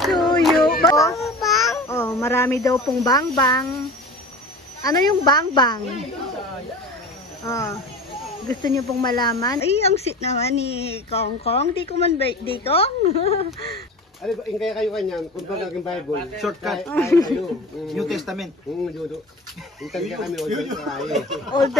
To you. Oh, marami daw pong bang-bang. Ano yung bang-bang? Oh, gusto niyo pong malaman? Ay, ang sweet naman ni Kong Kong. Di ko man birthday, Kong. Ano ba, kaya kayo kanyan, kung ba naging Bible? Shortcut. New Testament. Judo. Hintag niya kami, old na kayo. Old.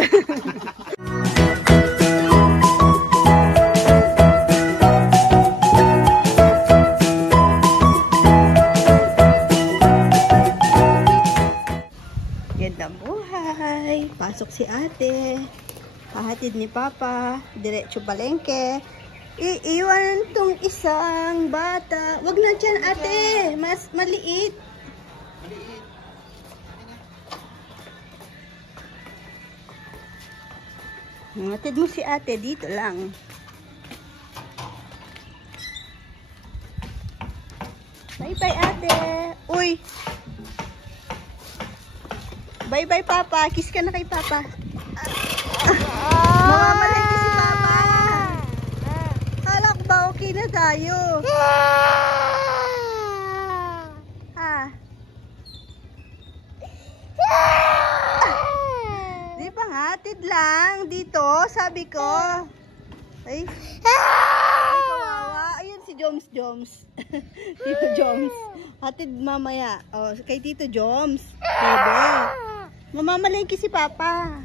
Gandang buhay. Pasok si ate. Pahatid ni Papa. Diretso palengke. Iiwan tong isang bata. Wag na dyan, ate. Mas maliit. Hatid mo si ate. Dito lang. Bye-bye, ate. Uy. Bye-bye, Papa. Kiss ka na kay Papa. Mamamalay ko si Papa. Alak ba okay na tayo? Di ba nga? Hatid lang. Dito, sabi ko. Ay. Ay, kawawa. Ayun si Joms. Tito Joms. Hatid mamaya. Oh, kay Tito Joms. Pwede. Mamamalengke si Papa.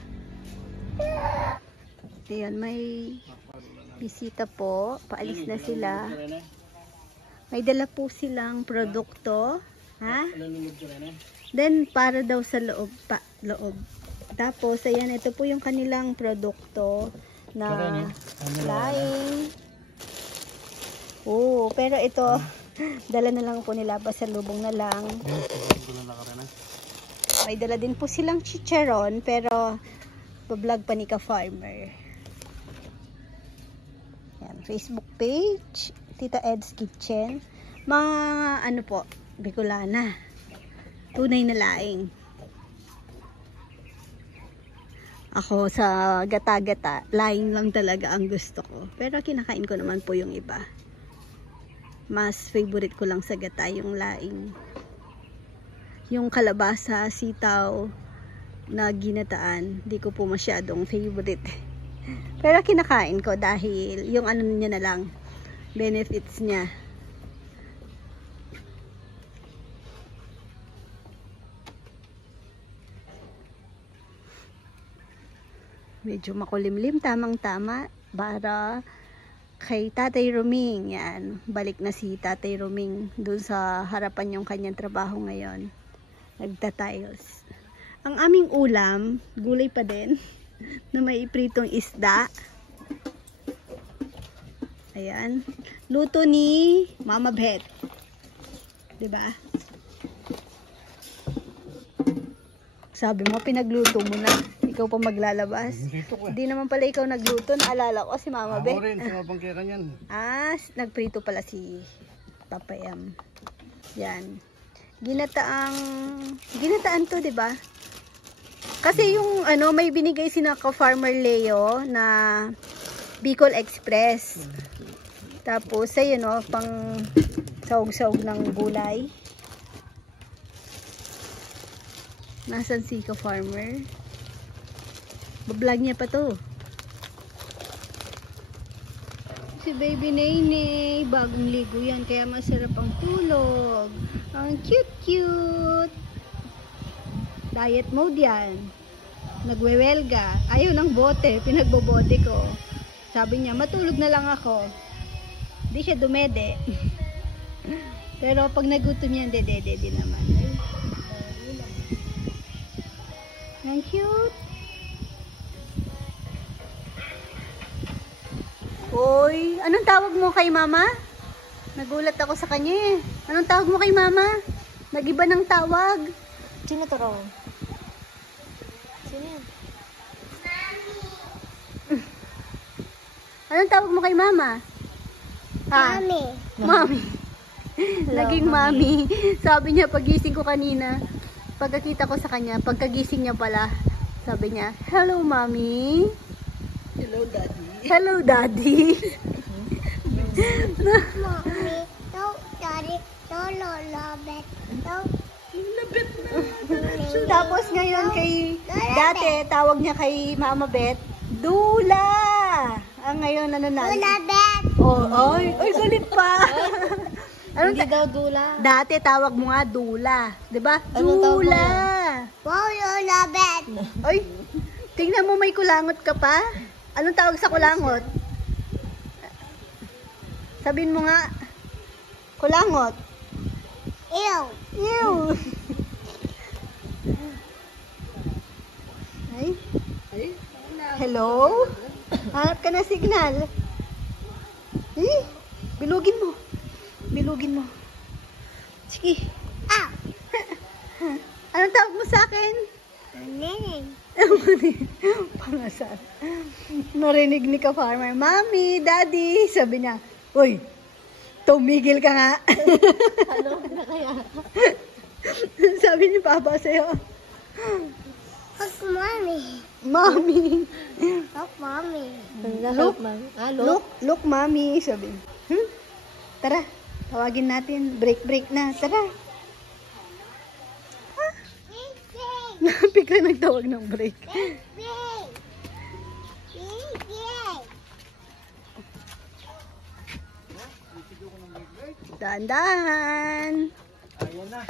Ayan, may bisita po. Paalis na sila. May dala po silang produkto. Ha? Then, para daw sa loob. Loob. Tapos, ayan, ito po yung kanilang produkto na laing. Oh, pero ito, dala na lang po nila. Pasalubong na lang. May dala din po silang chicharon, pero pa-vlog pa ni Ka-Farmer. Yan, Facebook page, Tita Ed's Kitchen. Mga ano po, Bicolana. Tunay na laing. Ako sa gata-gata, laing lang talaga ang gusto ko. Pero kinakain ko naman po yung iba. Mas favorite ko lang sa gata yung laing. Yung kalabasa, sitaw na ginataan, di ko po masyadong favorite. Pero kinakain ko dahil yung ano niya na lang, benefits niya. Medyo makulimlim, tamang-tama para kay Tatay Roming. Yan, balik na si Tatay Roming dun sa harapan yung kanyang trabaho ngayon. Nagta-tiles. Ang aming ulam, gulay pa din, na may pritong isda. Ayan. Luto ni Mama Beth. Diba? Sabi mo, pinagluto mo na. Ikaw pa maglalabas. Hindi naman pala ikaw nagluto. Naalala ko si Mama Beth. Ako rin, sa pangkiran yan. Nagprito pala si Papa M. Yan. Ginataan to, 'di ba? Kasi yung ano, may binigay si Ka-Farmer Leo na Bicol Express. Tapos ayun, no, pang sahog-sahog ng gulay. Nasaan si Ka-Farmer? Bablog niya pa to. Si Baby Nene, bagong ligo yan, kaya masarap ang tulog. Ang cute-cute. Diet mode yan. Nagwewelga. Ayaw ng bote, pinagbobote ko. Sabi niya, matulog na lang ako. Di siya dumede. Pero pag nagutom yan, dede din naman. Ang cute. Hoy, anong tawag mo kay Mama? Nagulat ako sa kanya eh. Anong tawag mo kay Mama? Nag-iba ng tawag. Sino to raw? Sino yan? Anong tawag mo kay Mama? Mami. Mami. Naging mami. Sabi niya pagising ko kanina, pagkakita ko sa kanya, pagkagising niya pala, sabi niya, "Hello, Mommy." Hello, Daddy. Hello, Daddy. Mommy, don't daddy, don't love it. Don't. Tapos ngayon kay, dati tawag niya kay Mama Beth, Dula. Ngayon ano na? Love it. Oh, ay, galit pa. Hindi daw dula. Dati tawag mo nga Dula, 'di ba? Anong tawag mo Dula. Wow, you love it. Ay, tingnan mo may kulangot ka pa. Anong tawag sa kulangot? Sabihin mo nga. Kulangot. Ew. Ew. Ay. Hello? Hanap ka na signal. Eh, bilugin mo. Bilugin mo. Sige. Ah. Anong tawag mo sa akin? Neng. Pangasar. Narinig ni ka-farmer, Mami, Daddy. Sabi niya, uy, tumigil ka nga. Ano na kaya? Sabi ni Papa sa'yo, Hug mommy. Mami. Hug mommy. Look, look, Mami. Sabi, tara, tawagin natin. Break na. Tara. Bigla nagtawag ng break. Dahan-dahan. Ayan na.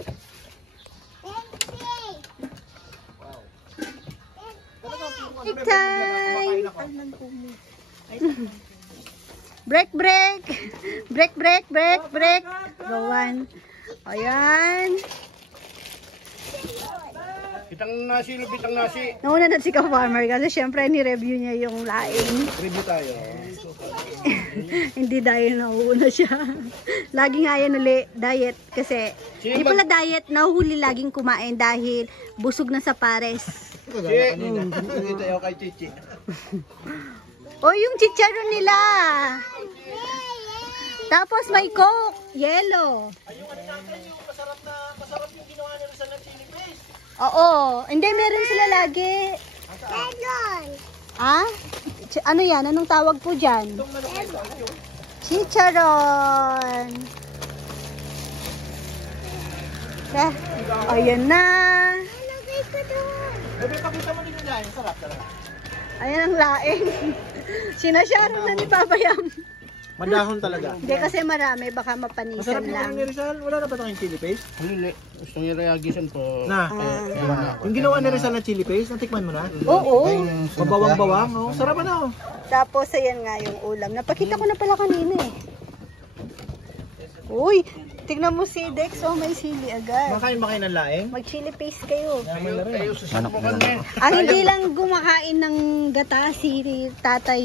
Break time. Break. Break. Go on. Ayan. Bitang nasi, bitang nasi. Nauna na si ka-farmer kasi syempre ni-review niya yung laing. Review tayo. Hindi dahil nauuna siya. Lagi nga yan uli, diet. Kasi, hindi pala diet, nahuhuli laging kumain dahil busog na sa pares. Kagaya kanina. Nandito tayo kay Chichi. O, yung chicharon nila. Tapos may coke, yellow. Oo, hindi, meron sila lagi. Ah? Ano yan? Anong tawag po dyan? Chicharon. Ayan na. Bebe, pakita mo din nila. Sarap. Ayan ang laing. Sinasyaron na ni Papa Yam. Madahon talaga. Hindi kasi marami, baka Masarap mapanisan yung lang. ni Rizal. Wala na ba tayong chili paste? Hindi. Gusto niya reagisan po. Na. Yung ginawa ni Rizal na chili paste, natikman mo na? Oo. Mabawang-bawang. Oh. Sarap na. Oh. Tapos ayan nga yung ulam. Napakita ko na pala kanina eh. Uy, tignan mo si Dex, oh may sili agad. Makain ba kayo ng laing? Mag-chili paste kayo. Kayo susubukan mo. Ang hindi lang gumakain ng gata si Tatay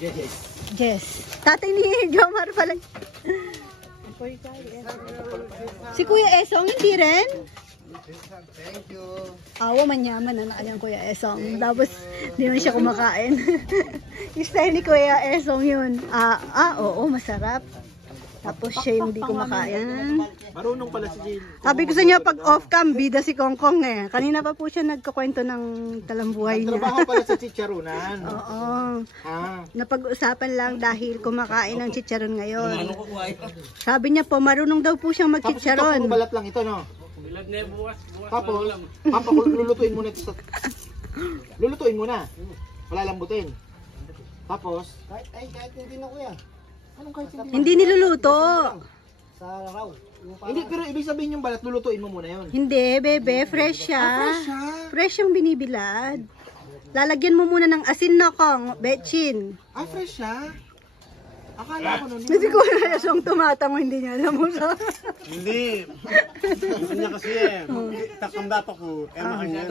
Yes. Jess. Tatay ni Jomar pala. Si Kuya Esong hindi rin? Thank you. Awa, manyaman na kanyang Kuya Esong. Tapos, di man siya kumakain. Yung style ni Kuya Esong yun. Oo, masarap. Tapos siya yung di kumakain. Marunong pala si Jill. Sabi ko sa niya, pag off-cam, bida si Kong Kong eh. Kanina pa po siya nagkakwento ng talambuhay niya. Trabaho pala sa chicharunan. Oo. Ah. Napag-usapan lang dahil kumakain ng chicharon ngayon. Sabi niya po, marunong daw po siyang Tapos ito, mag-chicharon. puro balat lang ito, no? Tapos, lulutuin muna ito sa... Lulutuin muna. Palalambutin. Tapos, kahit hindi na kuya. Anong kahit hindi? Hindi niluluto. Sa raw. Hindi, pero ibig sabihin yung balat, lulutuin mo muna yun. Hindi, bebe, fresh siya. Fresh yung binibilad. Lalagyan mo muna ng asin na Kong, betchin. Ah, fresh siya? Akala ko nun. Hindi ko na siyang tumatango, hindi niya alam mo sa... Hindi. Gusto niya kasi eh. Takam dato ko. Makanya.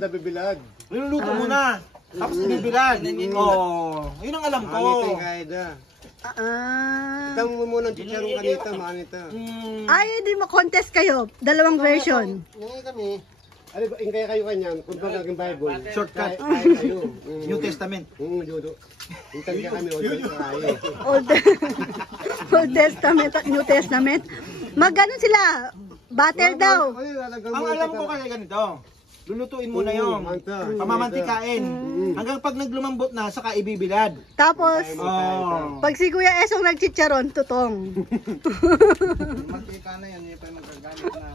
Eda bibilad. Luluto muna. Tapos ibibilad. Oo. Yun ang alam ko. Manito yung kaida. Ito mo muna ang chicharong kanita, manito. Ay, hindi mo-contest kayo. Dalawang version. Ngayon kami. Ano ba, kaya kayo kanyan, kung ba naging Bible, Shortcut. Kaya kayo. New Testament. Judo. Hintag kami, old kayo. Old Testament at New Testament. Mag-ano sila? Battle daw. Ang alam ko kaya ganito. lulutuin mo na yun. Pamamantikain. Hanggang pag naglumambot na, saka ibibilad. Tapos, Oh. pag si Kuya Esong nagchicharon, tutong. Mantika na yan, yung pa magagamit na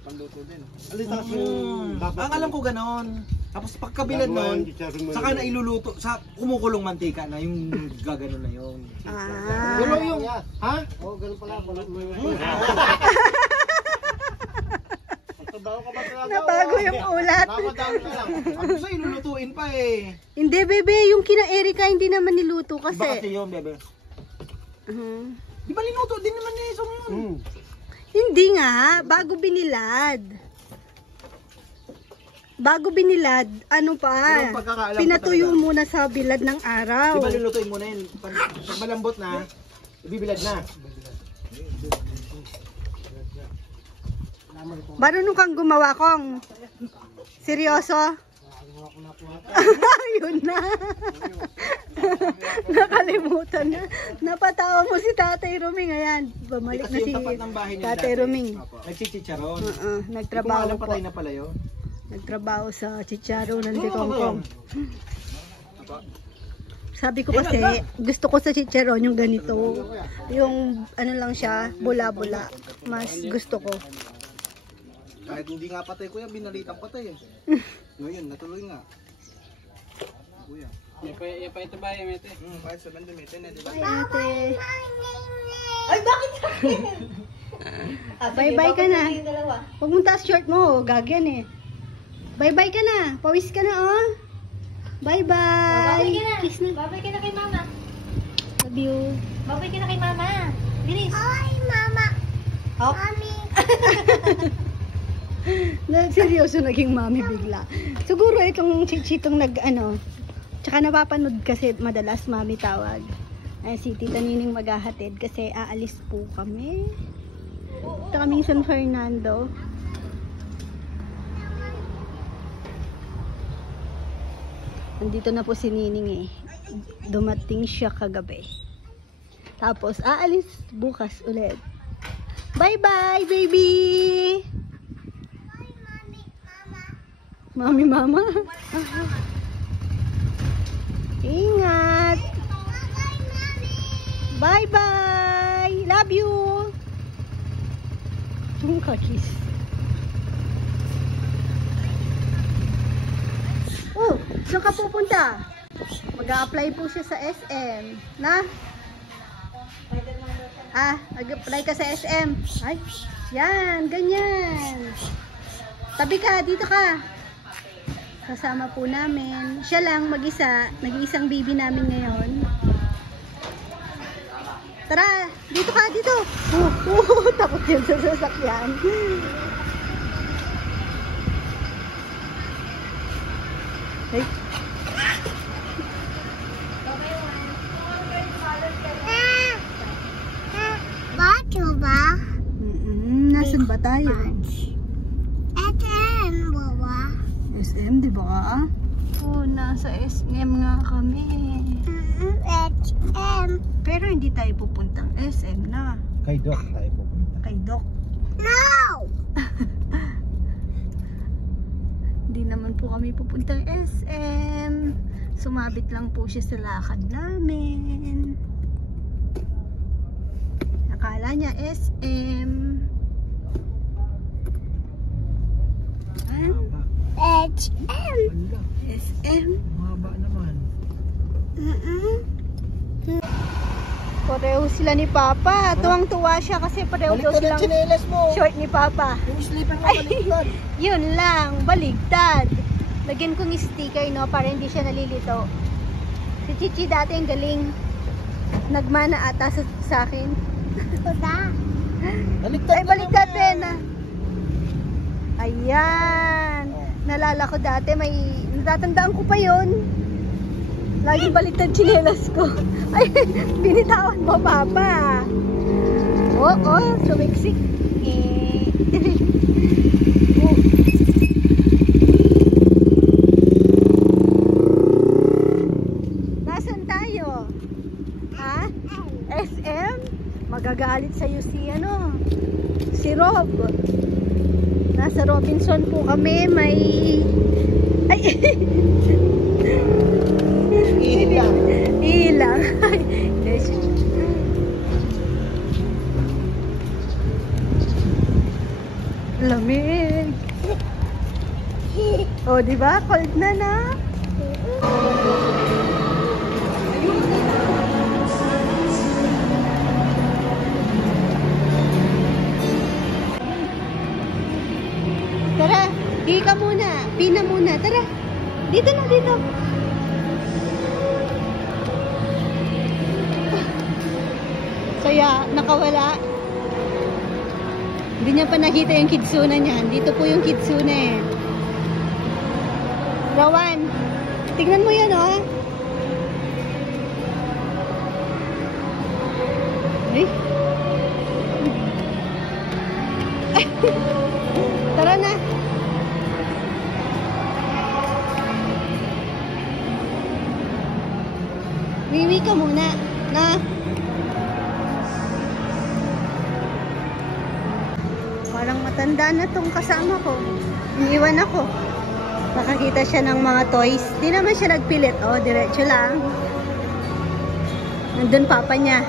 panluto din. Alis Ang alam ko ganon. Tapos pagkabilad nun, saka na iluluto, sa kumukulong mantika na yung gaganon na yun. Pero yung, ha? Oo, ganun pala. Trabaho ka ba talaga? Nabago yung ulat. Nakadaan ka lang. Ano sa'yo, lulutuin pa eh. Hindi, bebe, yung kina Erika hindi naman niluto Bakit kasi. yun, bebe? Mhm. Di ba linuto din naman ni Esong yun? Hindi nga, bago binilad. Bago binilad, ano Pero pa? ang pagkakaalam ko Pinatuyo talaga. muna sa bilad ng araw. Di ba lulutuin mo na yun? Pag malambot na, ibibilad na. Marunong kang gumawa kong. Seryoso? Yun na. Nakalimutan na. Napatawa mo si Tatay Ruming. Ayan, bumalik na Kasi si yung tapat ng bahay niya Tatay Ruming. Nagchichicharon. Nagtrabaho Alam po. patay na pala yun. Nagtrabaho sa chicharo ng Oo, Dekongkong. Apa? Sabi ko kasi, gusto ko sa chicharon yung ganito. Yung ano lang siya, bula-bula. Mas gusto ko. Kahit hindi nga patay kuya, binalitang patay eh. Ngayon, natuloy nga. Kuya. Yan pa ito ba yung ito? Kahit sa bandamete na, di ba? Ay, ate. Ay, bakit bye-bye ka na. Huwag mong taas short mo. Gagyan eh. Bye-bye ka na. Pawis ka na, oh. Bye-bye. Kiss na. Babay ka na kay mama. Love you. Babay ka na kay mama. Bilis. Ay, mama. Oh. Mami. Seryoso naging mami bigla. Siguro itong chichitong nag-ano. Tsaka napapanood kasi madalas mami tawag. Ay, si Tita Nining maghahatid kasi aalis po kami. Ito kaming San Fernando. Nandito na po si Nining eh. Dumating siya kagabi. Tapos aalis bukas ulit. Bye-bye, baby! Mami, mama. Ingat! Bye-bye! Love you! Yung kakis. Oh, saan ka pupunta? Mag-a-apply po siya sa SM. Na? Nag-apply ka sa SM. Ay, yan, ganyan. Tabi ka, dito ka. Kasama po namin. Siya lang, mag-isa. Nag-iisang baby namin ngayon. Tara, dito ka, dito. Takot yun sa sasakyan. Ay. Bato ba? Nasaan ba tayo? SM, baba. SM, di ba ka? Oo, nasa SM nga kami. SM. Pero hindi tayo pupuntang SM na. Kay Doc tayo pupunta. Kay Doc. No! Hindi naman po kami pupuntang SM. Sumabit lang po siya sa lakad namin. Akala niya SM. SM. SM. Mahaba naman. Pareho sila ni Papa. Tuwang-tuwa siya kasi pareho daw Baliktad ang silang tsinelas mo. short ni Papa. Yung slipper mo Ay, baliktad. yun lang. Baligtad. Lagyan ko ng sticker, no, para hindi siya nalilito. Si Chichi dati ang galing. Nagmana ata sa akin. Baba. Baliktad Ay, baligtad din. Ayan. Nalala ko dati, natatandaan ko pa yon. Laging baligtad tsinelas ko. Ay, binitawan mo, Papa. Oo, sumiksik. Nasaan tayo? Ha? SM? Magagalit sa'yo si Rob. Nasa Robinson po kami, may... Ay! Ilang. Ilang. Lamig. Oh, di ba? Cold na na. Tara, di ka muna. Pina muna. Tara. Dito na, dito. Kaya, nakawala. Hindi niya pa nakita yung kitsuna niya. Dito po yung kitsuna eh. Rawan, tignan mo yan oh. Ay. Tara na. Wiwi ka muna. Na. Parang matanda na tong kasama ko. Iniwan ako. Nakakita siya ng mga toys. Di naman siya nagpilit. Oh, diretso lang. Nandun papa niya.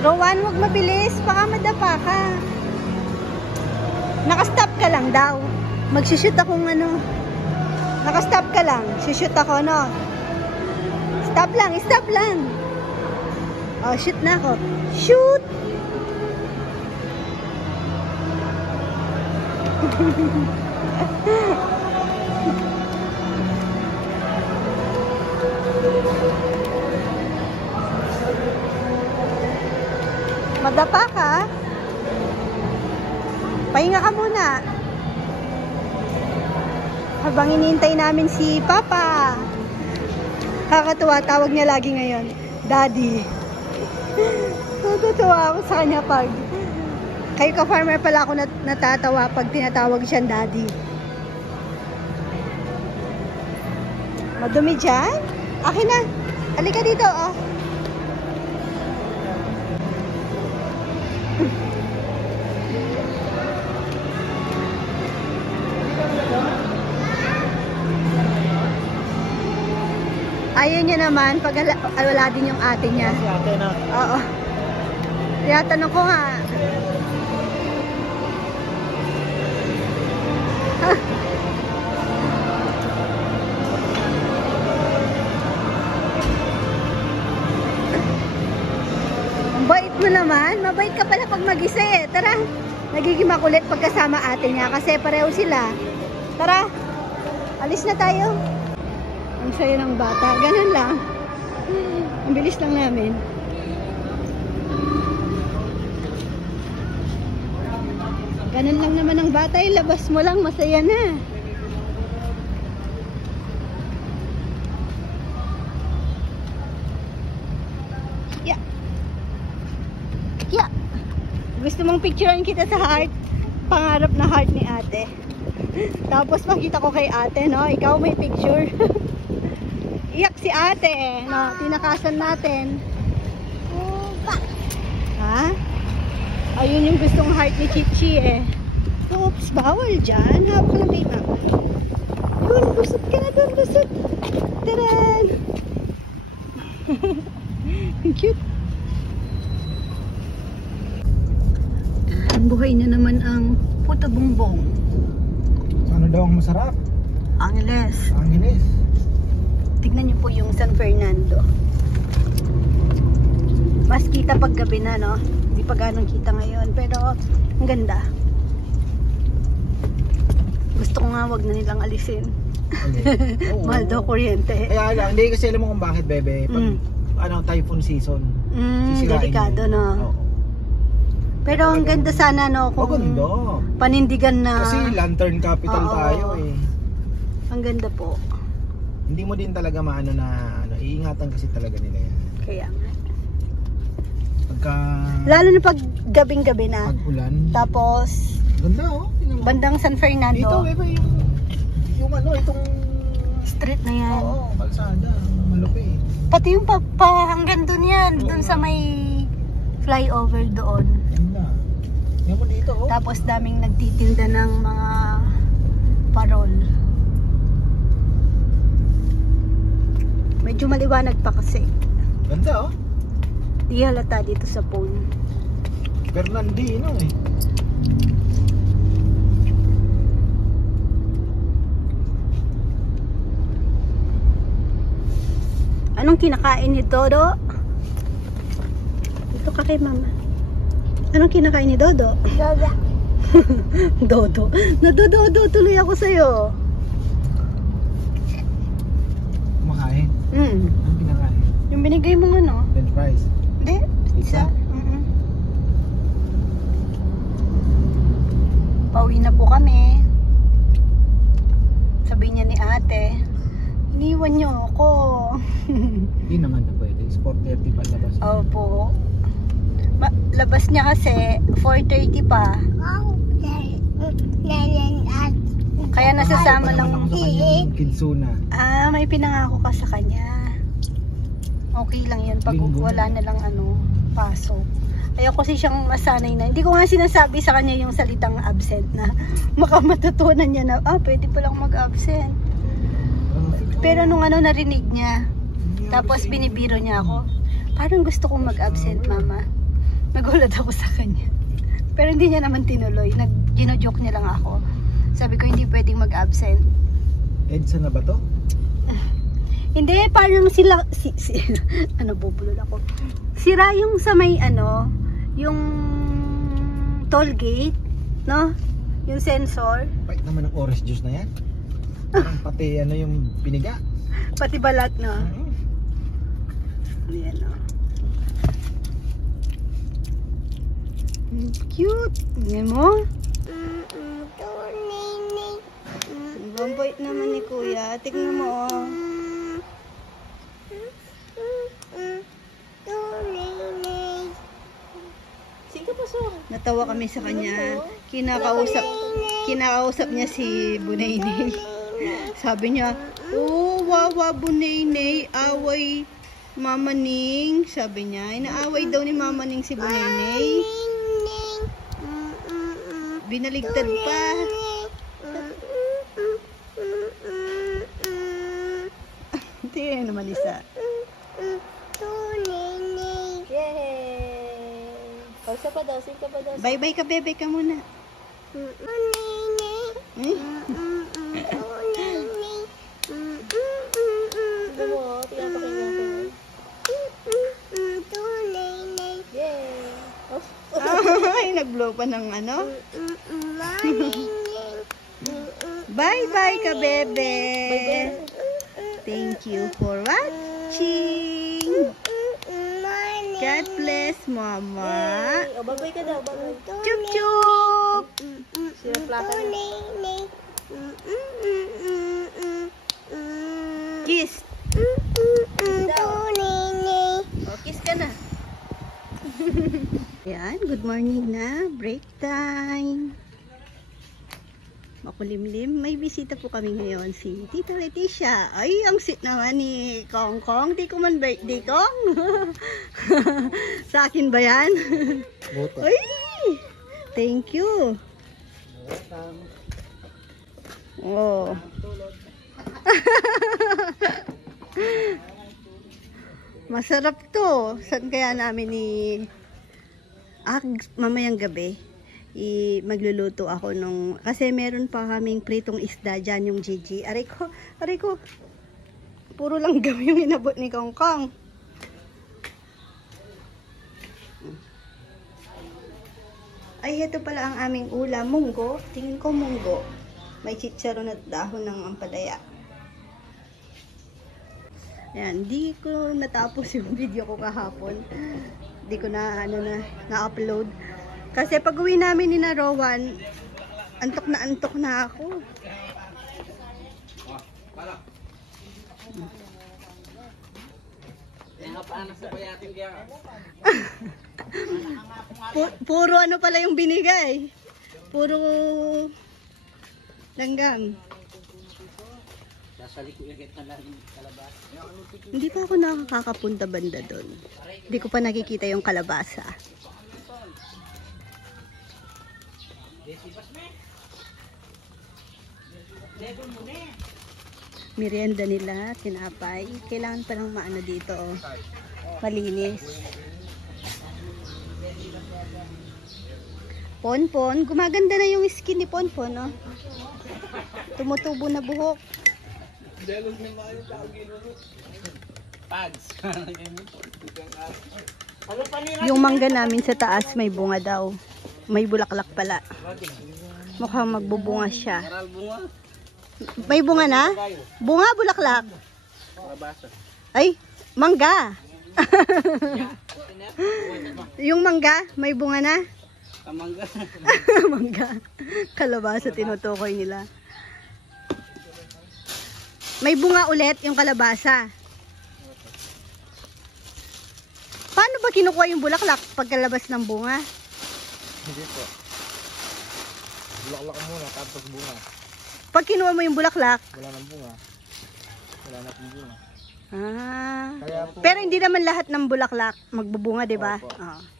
Rowan, huwag mabilis. Baka madapa ka. Nakastop ka lang daw. Magsishoot akong ano. Nakastop ka lang. Shoot ako, no? Stop lang. Stop lang. Oh, shoot na ako. Shoot! Madapa ka? Pahinga ka muna. Habang hinihintay namin si Papa. Kakatuwa, tawag niya lagi ngayon. Daddy. Natutuwa ako sa kanya pag kayo ka-farmer pala ako natatawa pag tinatawag siyang daddy. Madumi dyan? Akin na. Halika dito, oh. Ayaw niya naman pag wala din yung ate niya. Si ate na. Oo. Tinatanong ko nga. Ang bait mo naman. Mabait ka pala pag mag-isa eh. Tara. Nagiging makulit pagkasama ate niya kasi pareho sila. Tara. Alis na tayo. Ang saya ng bata. Ganun lang. Ang bilis lang namin. Ganun lang naman ang bata. Ilabas mo lang. Masaya na. Yeah. Yeah. Gusto mong picturean kita sa heart? Pangarap na heart ni ate. Tapos makita ko kay ate, no? Ikaw may picture. Iyak si ate, no? Tinakasan natin. Ha? Ayun yung gustong heart ni Chichi, eh. Oops, bawal dyan. Hawak ka lang kay mama. Yun, busot ka na doon, busot. Taran! Cute. Ang buhay na naman ang puto bongbong. Ano daw ang masarap? Angeles. Angeles. Tignan niyo po yung San Fernando. Mas kita pag gabi na, no? Hindi pa ganong kita ngayon. Pero, ang ganda. Gusto ko nga wag na nilang alisin. Mahal daw kuryente. Kaya lang, hindi kasi alam mo kung bakit, bebe. Pag, typhoon season. Sisirain Delikado, yun. no? Oo. Pero ang ganda sana, no? Kung Maganda. panindigan na... Kasi lantern capital Oo. tayo eh. Ang ganda po. Hindi mo din talaga maano na, iingatan kasi talaga nila yan. Kaya nga. Pagka... Lalo na pag gabing-gabi na. Pag-ulan. Tapos, Ganda oh. Tingnan mo. bandang San Fernando. Dito, bebe, yung Yung ano, itong... Street na yan. Oo, kalsada. Malupit. Pati yung hanggang dun yan. Dun sa may flyover doon. Ganda. Yan mo dito, oh. Tapos daming nagtitinda ng mga parol. Medyo maliwanag pa kasi. Ganda, oh. Di halata dito sa phone. Fernandino, eh. Anong kinakain ni Dodo? Dito ka kay mama. Anong kinakain ni Dodo? Lola. Dodo. Nadododo tuloy ako sa'yo. Kumakain. Anong pinakain? Yung binigay mong ano? French fries. Hindi. Pizza? Pauwi na po kami. Sabi niya ni ate, iniwan niyo ako. Hindi naman na pwede. 4:30 pa labas. Opo. Labas niya kasi 4:30 pa. Kaya nasasama lang. Sa kanyang kidsuna. Ah, may pinangako ka sa kanya. Okay lang yun pag Linggo. wala na lang pasok. Ayaw kasi siyang masanay na. Hindi ko nga sinasabi sa kanya yung salitang absent na matutunan niya na, pwede palang mag-absent. Pero nung narinig niya, tapos binibiro niya ako, parang gusto kong mag-absent, mama. Nagulat ako sa kanya. Pero hindi niya naman tinuloy. Gino-joke niya lang ako. Sabi ko, hindi pwedeng mag-absent. EDSA na ba to? Hindi, parang sila, bubulol ako. Sira yung sa may yung toll gate, no? Yung sensor. Pait naman ng orange juice na yan. Parang pati yung piniga. Pati balat, no? Ayan, no? Cute! Tingnan mo? Ang bait naman ni kuya. Tingnan mo, oh. Natawa kami sa kanya. Kinakausap niya si Bunaynay. Sabi niya, wawa Bunaynay, away Mama Ning. Sabi niya, inaaway daw ni Mama Ning si Bunaynay. Binaligtad pa. Tingnan naman isa. Bye-bye ka, bebe ka muna. Ay, nag-blow pa ng Bye-bye ka, bebe. Thank you for watching. God bless, Mama. Babay ka daw, babay. Chup chup. Sila plaka na. Kiss. Kiss ka na. Yan, good morning na. Break time. Makulimlim. May bisita po kami ngayon, si Tita Leticia. Ay, ang sweet naman ni Kong Kong. Di ko man birthday, Kong. Sa akin ba yan? Ay, thank you. Oh. Masarap to. Saan kaya namin mamayang gabi magluluto ako kasi meron pa kaming pritong isda dyan, yung Gigi. Aray ko, puro lang gawin yung inabot ni Kong Kong. Ay, ito pala ang aming ulam, munggo. Tingin ko munggo. May chicharon at dahon ng ampalaya. Ayan, di ko natapos yung video ko kahapon. Di ko na-upload. Kasi pag uwi namin ni Rowan, antok na ako. Puro pala yung binigay. Puro langgam. Hindi pa ako nakakapunta banda doon. Hindi ko pa nakikita yung kalabasa. Merienda nila, tinapay. Kailangan pa lang maano dito, oh. Malinis. Ponpon, gumaganda na yung skin ni Ponpon, no? Tumutubo na buhok. Yung mangga namin sa taas may bunga daw. May bulaklak pala. Mukhang magbubunga siya. May bunga na? Bunga, bulaklak? Ay, mangga. Yung mangga, may bunga na? Mangga. Mangga. Kalabasa tinutukoy nila. May bunga ulit yung kalabasa. Paano ba kinukuha yung bulaklak pagkalabas ng bunga? Hindi po. Bulaklak muna, tapos bunga. Pag kinuha mo yung bulaklak, Wala nang bunga. Wala na pong bunga. Kaya po, pero hindi naman lahat ng bulaklak magbubunga, di ba? Opo.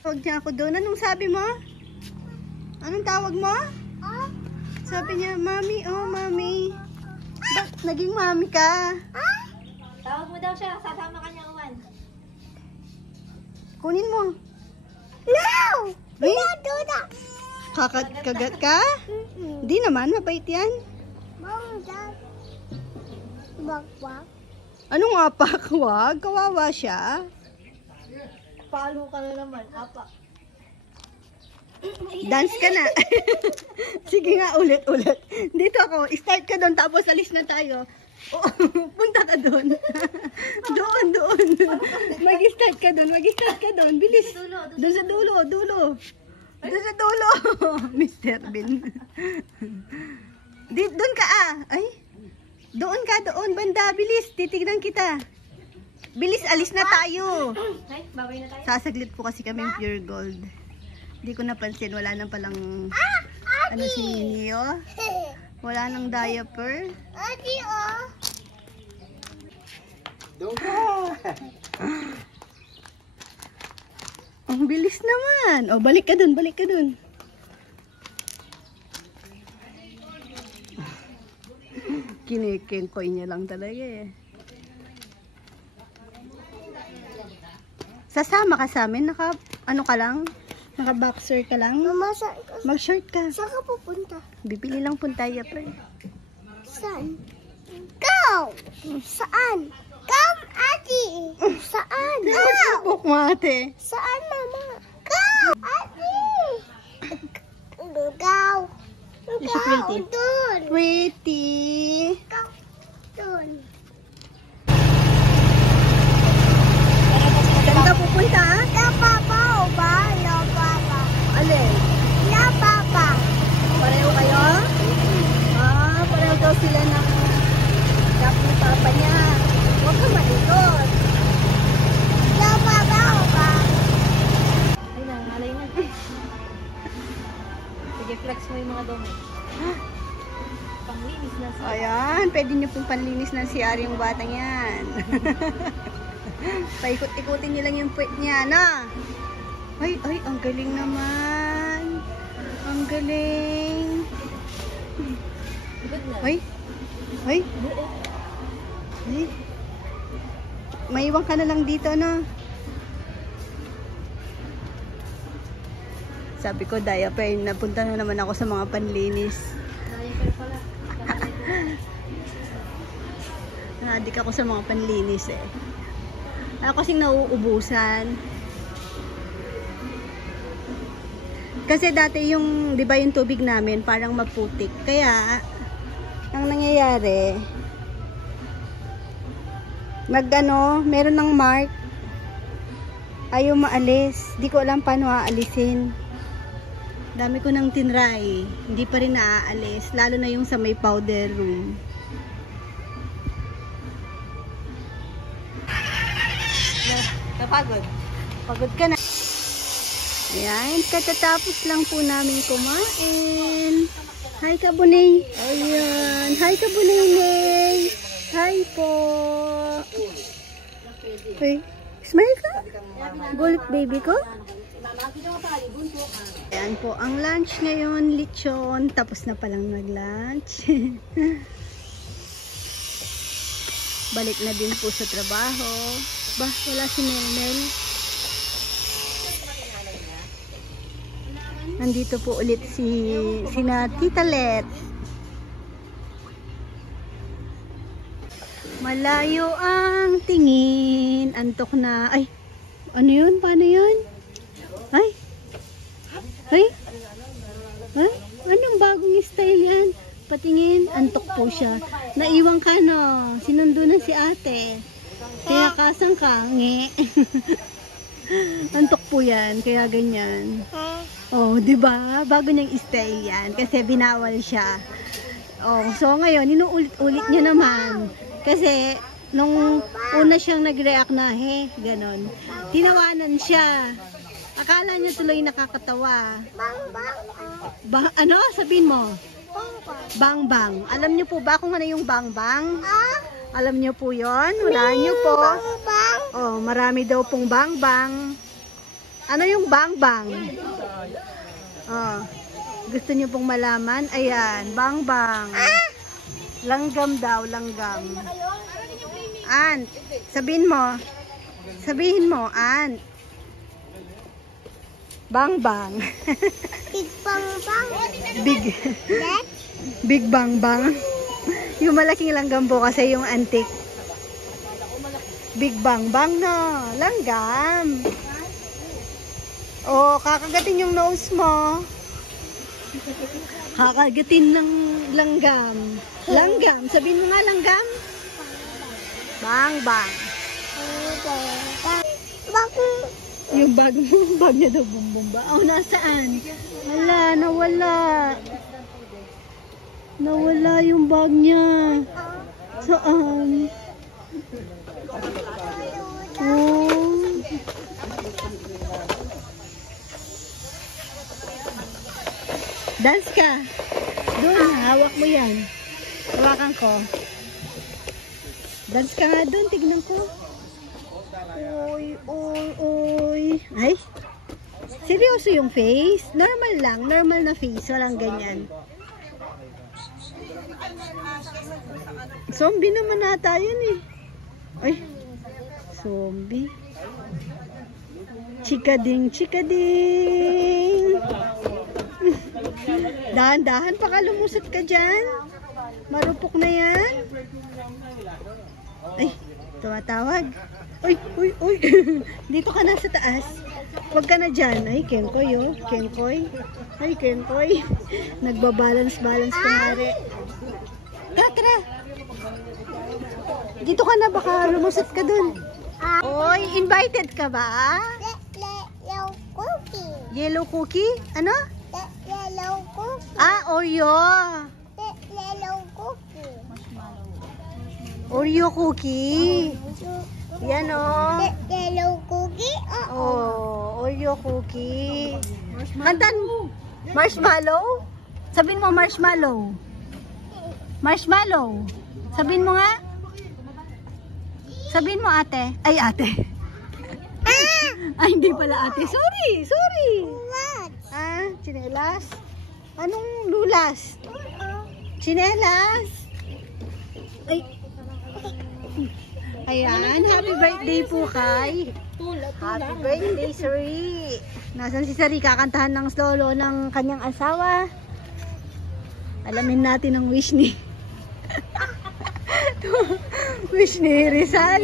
Huwag niya ako doon. Anong sabi mo? Anong tawag mo? Sabi niya, Mami, oh Mami. Ba't naging Mami ka? Tawag mo daw siya, sasama ka niya uwan. Kunin mo. No! Ay, No, do that. kagat ka? Di naman, mabait yan. Mom, Dad. Wag. Anong apak? Wag, kawawa siya. Palo ka na naman, apa. Dance ka na. Sige nga, ulit. Dito ako, start ka doon, tapos alis na tayo. Oh, punta ka doon. doon. Mag-start ka doon. Bilis. Doon sa dulo. Doon sa dulo. Mr. Bean. Doon ka Ay. Doon ka, banda. Bilis, titignan kita. Bilis, alis na tayo. Ay, babay na tayo. Sasaglit po kasi kami pure gold. Hindi ko napansin, wala nang palang ano si Nino. Wala nang diaper. Adi, oh. Doon ka! Ang bilis naman. O, balik ka dun. Kinikengkoy niya lang talaga eh. Sasama ka sa amin? Ano ka lang? Naka-boxer ka lang? Mama, Mag-short ka. saan ka pupunta? Bibili lang pong diaper. Saan? Go! Saan? Come, Adi! Saan? Go! Subok mo ate. Saan, Mama? Go! Adi! Go! Is she pretty? Doon! Pretty. Go! Doon! Saan ka pupunta? La Papa o ba? La Papa. Alin? La Papa. Pareho kayo? Pareho daw sila ng kap ni papa niya. Huwag ka malikot. La Papa o ba? Ay na, malay na. Sige, flex mo yung mga dumi. Panglinis na siya. Ayan, pwede niyo pong panlinis ng CR yung batang yan. Paikot-ikutin niyo lang yung puwet niya, na. Ay, ang galing naman. Ang galing. Good na. Ay. Maiwan ka na lang dito, no? Sabi ko, diaper, napunta na naman ako sa mga panlinis. Diaper pala. Nadik ako sa mga panlinis eh. Ako kasing nauubusan. Kasi dati yung, di ba yung tubig namin parang maputik. Kaya, ang nangyayari, meron ng mark. Ayaw maalis. Di ko alam paano aalisin. Dami ko nang tinry. Hindi pa rin naaalis. Lalo na yung sa may powder room. Kapagod. Pagod ka na. Ayan, katatapos lang po namin kumain. Hi, Kabunay. Ayan. Hi, Kabunay, Nay. Hi po. Hey, smile ka? Gulit baby ko? Ayan po, ang lunch ngayon, lechon. Tapos na palang nag-lunch. Balik na din po sa trabaho. Ba, wala si Melmel. Nandito po ulit sina Tita Let. Malayo ang tingin. Antok na. Ay, ano yun? Paano yun? Ay. Ay. Ay. Anong bagong style yan? Patingin. Antok po siya. Naiwan ka, no? Sinundo na si ate. Kaya kasang ka. Nge. Antok po yan. Kaya ganyan. Oh, di ba? Bago niyang style yan. Kasi binawal siya. Oh, so ngayon, inuulit-ulit niya naman. Kasi, nung una siyang nag-react na, ganon. Tinawanan siya. Akala niya tuloy nakakatawa. Ano? Sabihin mo? Bang bang. Alam niyo po ba kung ano yung bang bang? Alam niyo po yon? Wala niyo po. Oh, marami daw pong bang bang. Ano yung bang bang? Oh, gusto niyo pong malaman? Ayan, bang bang. Langgam daw, langgam. Ant. Sabihin mo. Sabihin mo, Ant. Bang bang. Big bang bang. Big bang bang. Yung malaking langgam po kasi yung antique. Big bang bang, no. Langgam. Oh, kakagatin yung nose mo. Kakagatin ng langgam. Langgam. Sabihin mo nga langgam. Bang bang. Yung bag niya daw bumbumba. Oh, nasaan? Wala, nawala. Nawala yung bag niya. Saan? Oh. Dance ka. Doon, hawak mo yan. Hawakan ko. Dance ka nga doon, tignan ko. Uy, uy, uy. Ay, seryoso yung face? Normal lang, normal na face. Walang ganyan. Zombie naman nata yun eh. Ay, zombie. Chikading, chikading. Dahan-dahan, baka lumusot ka dyan. Marupok na yan. Ay, tumatawag. Uy, uy, uy. Dito ka na sa taas. Huwag ka na dyan. Ay, Kenkoy, oh. Kenkoy. Ay, Kenkoy. Nagbabalance-balance kumari. Tara. Dito ka na, baka lumusot ka dun. Oy, invited ka ba? Yellow cookie. Yellow cookie? Ano? Yellow cookie. Oreo. Yellow cookie. Oreo cookie. Yan, oh. Yellow cookie. Oh, Oreo cookie. Kantan mo. Marshmallow? Sabihin mo marshmallow. Marshmallow. Sabihin mo nga. Sabihin mo ate. Ay, ate. Ay, hindi pala ate. Sorry. What? Chinelas? Anong lulas? Chinelas? Ay. Ayan, happy birthday po kay. Happy birthday, Sari. Nasaan si Sari? Kakantahan ng solo ng kanyang asawa. Alamin natin ang wish ni Rizal.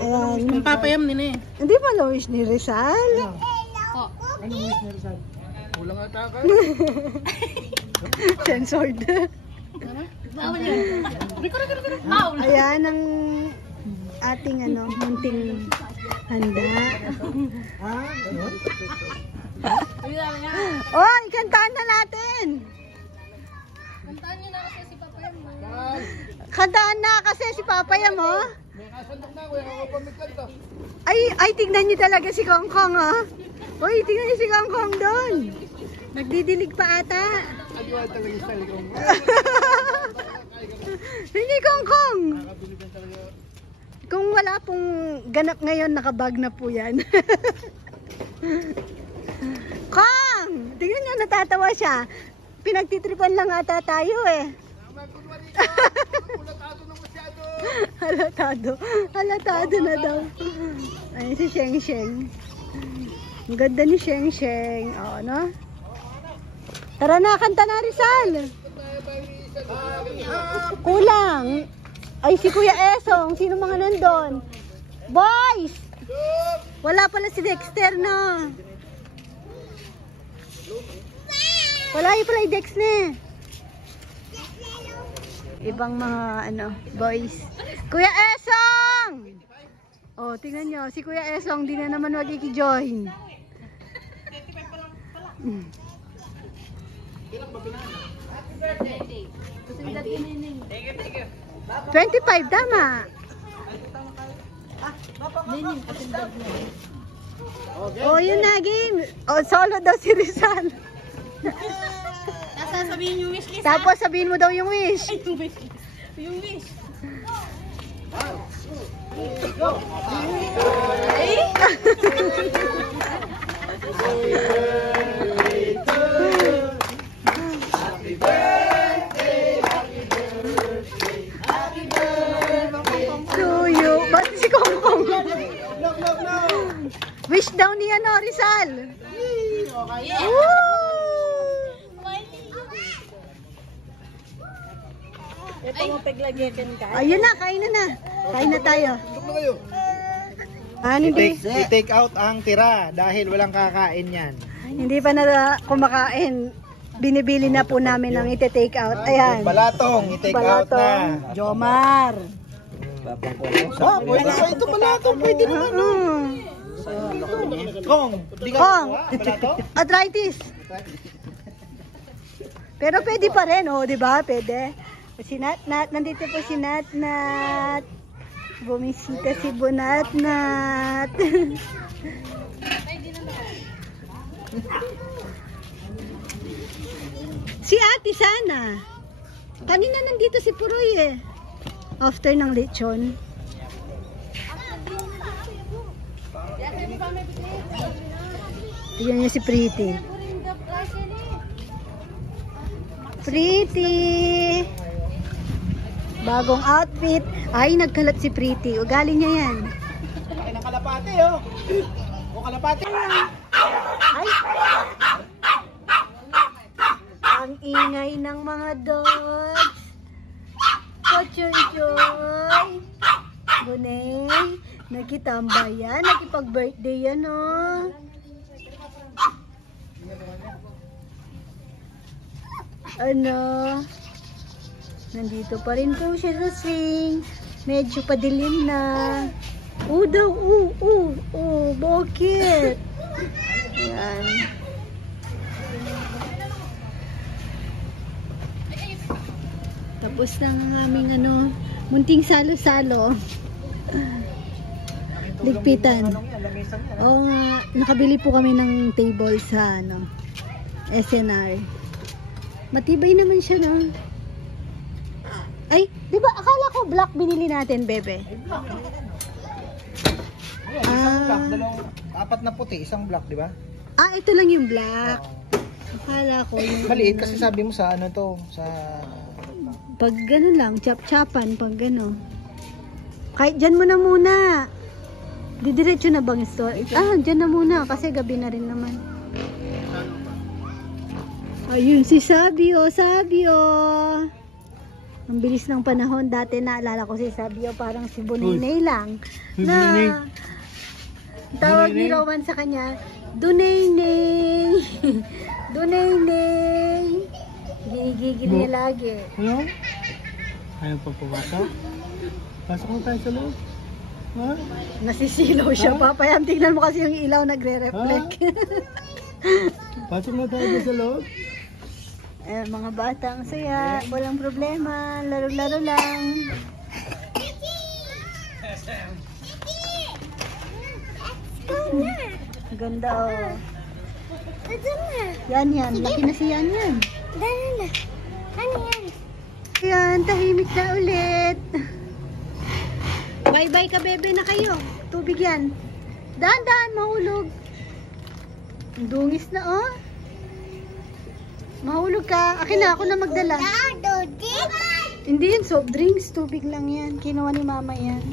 Ayan. Papayam din eh. Hindi pala wish ni Rizal. Anong wish na Rizal? Kulang ata ka? Censored. Bawal yan. Bawal. Ayan ang ating munting handa. Ganun? Oy, kantaan na natin. Kantaan niyo na kasi si Papa yan. Kantaan na kasi si Papaya mo. May kasandok na ako, yung ako pamikanta. Ay, tignan niyo talaga si Kong Kong, oh. Uy, tingnan niyo si Kongkong doon. Nagdidilig pa ata. Agawa talaga sa likong mo. Hindi, Kongkong. Kung wala pong ganap ngayon, nakabag na po yan. Kong! Tingnan niyo, natatawa siya. Pinagtitripan lang ata tayo eh. Halatado. Halatado na daw. Ayun si Sheng Sheng. Ang ganda ni Sheng Sheng. O, no? Tara na, kanta na Rizal. Kulang. Ay, si Kuya Esong. Sino mga nandun? Boys! Wala pala si Dexter na. Wala yung pala yung Dex na. Ibang mga ano, boys. Kuya Esong! Oh, tingnan nyo. Si Kuya Esong, di na naman magkikijoin. 25, tama. Oh, yun na, game. Oh, solo daw si Rizal. Sasabihin yung wish list. Tapos sabihin mo daw yung wish. Yung wish. Yung wish. To you. Ba't si Kongkong? Wish daw niya, no, Rizal. Woo! Ito mo paglagitin ka. Ayun na, kain na na. Kain na tayo. I-take out ang tira dahil walang kakain yan. Hindi pa na kumakain. Binibili na po namin ang iti-take out. Ayan. Balatong, i-take out na. Jomar. Ah, pwede sa ito balatong, pwede naman. Kong, di ka Kong. balatong? Arthritis. Pero pwede pa rin, oh, di ba? Pwede. Si Nat, nandito po si Nat. Bumisita si Bunat. Si Ate sana. Kanina nandito si Puroy eh. After ng lechon. Tignan niyo si Pretty. Pretty! Bagong outfit. Ay, nagkalat si Pretty. O, galing niya yan. Laki ng kalapate, oh. O, kalapate. Ay! Ang ingay ng mga dogs. Kochoy-choy. Gunay. Nagkitambay yan. Nagkipag-birthday yan, oh. Ano? Nandito pa rin po siya sa swing. Medyo padilim na. Daw, bakit? Ayan. Tapos na ang aming munting salo-salo. Ligpitan. Oo nga, nakabili po kami ng table sa SNR. Matibay naman siya, no? Ay, di ba akala ko black binili natin, bebe? Apat na puti, isang black, di ba? Ito lang yung black. Akala ko yung... Maliit kasi sabi mo sa ano to, sa... Pag gano'n lang, chap-chapan, pag gano'n. Kahit dyan mo na muna. Didiretso na bang store? Dyan na muna kasi gabi na rin naman. Ayun si Sabio. Ang bilis ng panahon. Dati naalala ko si Sabio parang si Bunay lang. Na tawag ni Rowan sa kanya, Dunay-nay. Dunay-nay. Gigigil niya lagi. Ano? Ayaw pa pumasok? Pasok mo tayo sa loob. Ha? Nasisilaw siya. Papayam, tingnan mo kasi yung ilaw nagre-reflect. Pasok na tayo sa loob. Mga bata ang saya. Walang problema. Laro-laro lang. Ganda oh. Ito na. Yan. Laki na si Yan. Dali na. Ano yan? Yan, tahimik na ulit. Bye-bye ka, bebe na kayo. Tubig yan. Daan, mahulog. Ang dungis na, oh. Mahulog ka. Akin na, ako na magdala. Hindi yan, soft drinks. Tubig lang yan. Kinuha ni mama yan.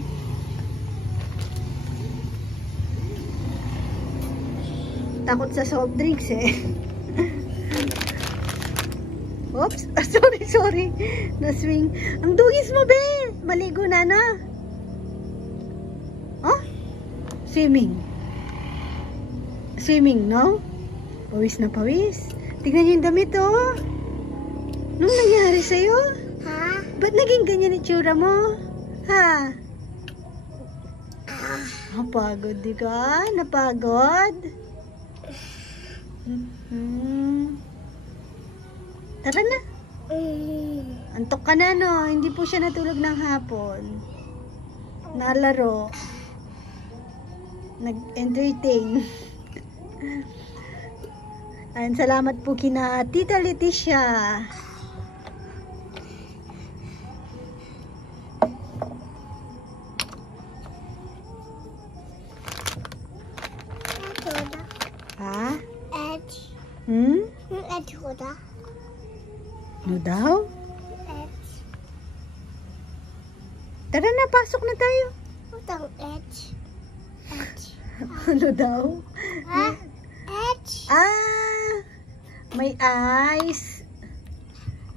Takot sa soft drinks, eh. Oops, sorry. Na-swing. Ang dungis mo, be. Maligo na, no? Oh? Swimming, no? Pawis na pawis. Tignan niyo yung damit, oh. Anong nangyari sa'yo? Ha? Ba't naging ganyan itsura mo? Ha? Napagod di ka? Napagod? Tara na. Antok ka na, no? Hindi po siya natulog ng hapon. Nalaro. Nag-entertain. And salamat po kina Tita Leticia. Ha? Edge. Edge ko da. No daw? Edge. Tara na, pasok na tayo. Utang edge. Edge. Ano daw? Ha? Edge. May ice.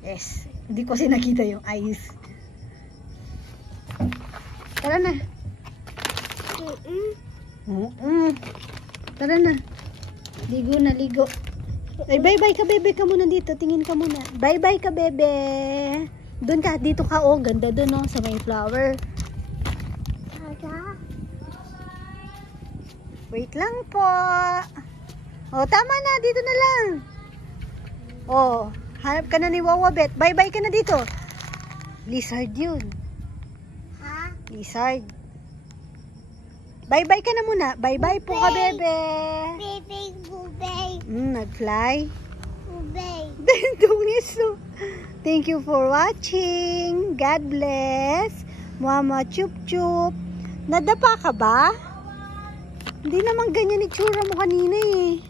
Yes. Hindi ko kasi nakita yung ice. Tara na. Tara na. Ligo na, ligo. Ay, bye-bye ka, bebe. Ka muna dito. Tingin ka muna. Bye-bye ka, bebe. Doon ka. Dito ka, oh. Ganda doon, oh. Sa may flower. Tada. Wait lang po. Oh, tama na. Dito na lang. Oh, hanap ka na ni Wawabet. Bye-bye ka na dito. Lizard yun. Ha? Lizard. Bye-bye ka na muna. Bye-bye po ka, bebe. Baby, bubay. Nag-fly. Bubay. Dungis, no? Thank you for watching. God bless. Mama chup chup. Nadapa ka ba? Hindi naman ganyan itsura mo kanina eh.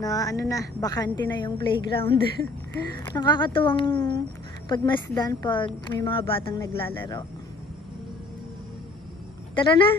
Na ano na, bakante na yung playground. Nakakatuwang pagmasdan pag may mga batang naglalaro. Tara na.